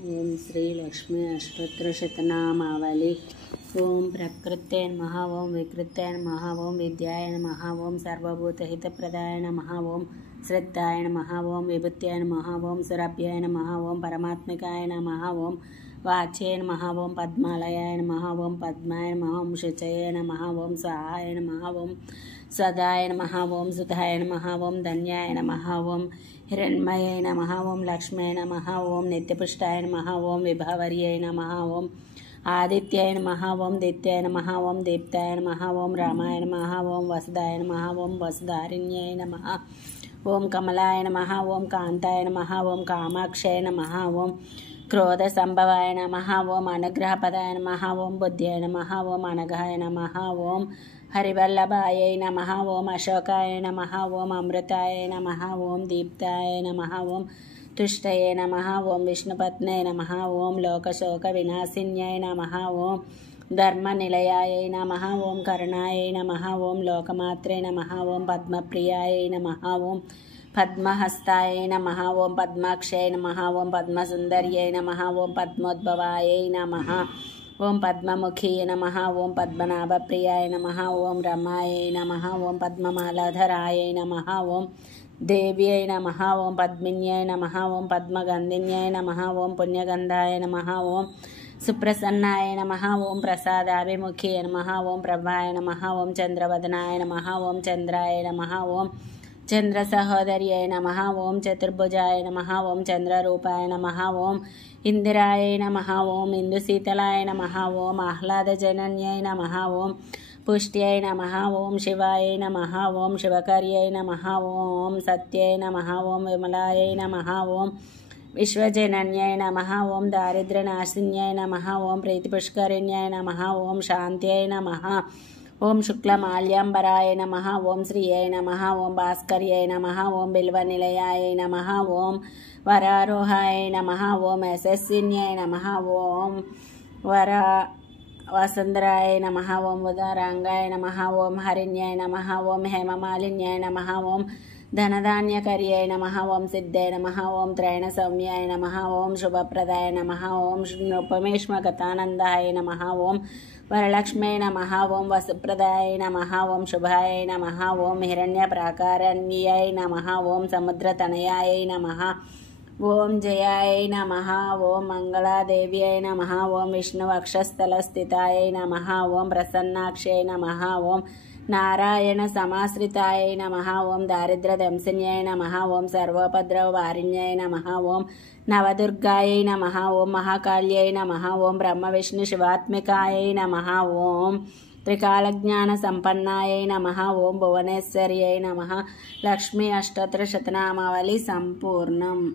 ओम श्री लक्ष्मी अष्टोत्तर शतनामावली। ओम प्रकृत्यै नमः, ओम विकृत्यै नमः, ओम विद्याय नमः, ओम सर्वभूतहितप्रदाय नमः, ओम श्रद्धाय नमः, ओम विभूत्यै नमः, ओम सुरभ्याय नमः, ओम परमात्मिकाय नमः, ओम वाच्यै नमः, ओम पद्मालयाय नमः, ओम पद्माय नमः, ओम शुचये नमः, ओम स्वाहाय नमः, ओम सदाय नमः, ओम सुधाय नमः, ओम धन्याय नमः, ओम हिरण्मये नमः, ओम लक्ष्म्यै नमः, ओम नित्यपुष्टाय नमः, ओम विभावर्यै नमः, ओम आदित्याय नमः, ओम दित्याय नमः, ओम दीप्ताय नमः, ओम रामाय नमः, ओम वसुदाय नमः, ओम वसुधारिण्यै नमः, ओम कमलाय नमः, ओम कांताय नमः, ओम कामाक्षय नमः, ओम क्रोधसंभवाय नमः, ओम अनुग्रहपदाय नमः, ओम बुद्ध्यै नमः, ओम अनघाय नमः, ओम हरिवल्लभायै नमः, ओम अशोकाय नमः, ओम अमृताय नमः, ओम दीप्ताय नमः, ओम तुष्टये नमः, ओम विष्णुपत्न्यै नमः, ओम लोकशोकविनाशिन्यै नमः, ओम धर्मनिलयायै नमः, ओम करुणायै नमः, ओम लोकमात्रे नमः, ओम पद्मप्रियायै नमः, ओम पद्महस्तायै नमः, ओम पद्माक्षयै नमः, ओम पद्मसुन्दर्यै नमः, ओम पद्मोद्भवायै नमः, ओम पद्ममुखी नमः, ओम पद्मनाभप्रियाय नमः, ओम रमायै नमः, ओम पद्ममालाधरायै नमः, ओम देव्यै नमः, ओम पद्मिन्यै नमः, ओम पद्मगन्धिन्यै नमः, ओम पुण्यगन्धाय नमः, ओम सुप्रसन्नाय नमः, ओम प्रसादाभिमुखी नमः, ओम प्रभाय नमः, ओम चंद्रवदनाय नमः, ओम चंद्राय नमः, ओम चंद्रसहोदर्यै नमः, ओम चतुर्भुजाय नमः, ओम चंद्ररूपाय नमः, ओम इंदिराय नमः, ओम इंदुशीतलाय नमः, ओम आह्लादजनन्यै नमः, ओम पुष्ट्यै नमः, ओम शिवाय नमः, ओम शिवकर्यै नमः, ओम सत्यै नमः, ओम विमलायै नमः, ओम विश्वजनन्यै नमः, ओम दारिद्र्यनाशिन्यै नमः, ओम प्रीतिपुष्करिण्यै नमः, ओम शान्त्यै नमः, ओम शुक्लमाल्यांबराय नमः, ओम श्रियै नमः, ओम भास्कर्यै नमः, ओम बिल्वनिलयाय नमः, ओम वरारोहाय नमः, ओम यशस्विन्यै नमः, ओम वसुन्धराय नमः, ओम उदारांगाय नमः, ओम हरिण्यै नमः, ओम हेममालिन्यै नमः, ओम धनधान्यकर्यै नमः, ओम सिद्धे नमः, ओम त्रैणसौम्याय नमः, ओम शुभप्रदाय नमः, ओम नृपमेष्मगतानन्दाय नमः, ओम वरलक्ष्म्यै नमः, ओम वसुप्रदाय नमः, ओम शुभाय नमः, ओम हिरण्यप्राकारण्यै नमः, ओम समुद्रतनयाय नमः, ओम जयाय नमः, ओम मंगलादेव्यै नमः, ओम विष्णुवक्षस्थलस्थितायै नमः, ओम प्रसन्नाक्ष्यै नमः, ओम नारायण समाश्रितायै नमः, ओम दारिद्र्यदंसिन्यै नमः, ओम सर्वोपद्रववारिण्यै नमः, ओम नवदुर्गायै नमः, ओम महाकाल्यै नमः, ओम ब्रह्मविष्णुशिवात्मिकायै नमः, ओम त्रिकालज्ञानसम्पन्नायै नमः, ओम भुवनेश्वर्यै नमः। लक्ष्मी अष्टोत्तर शतनामावली संपूर्णम्।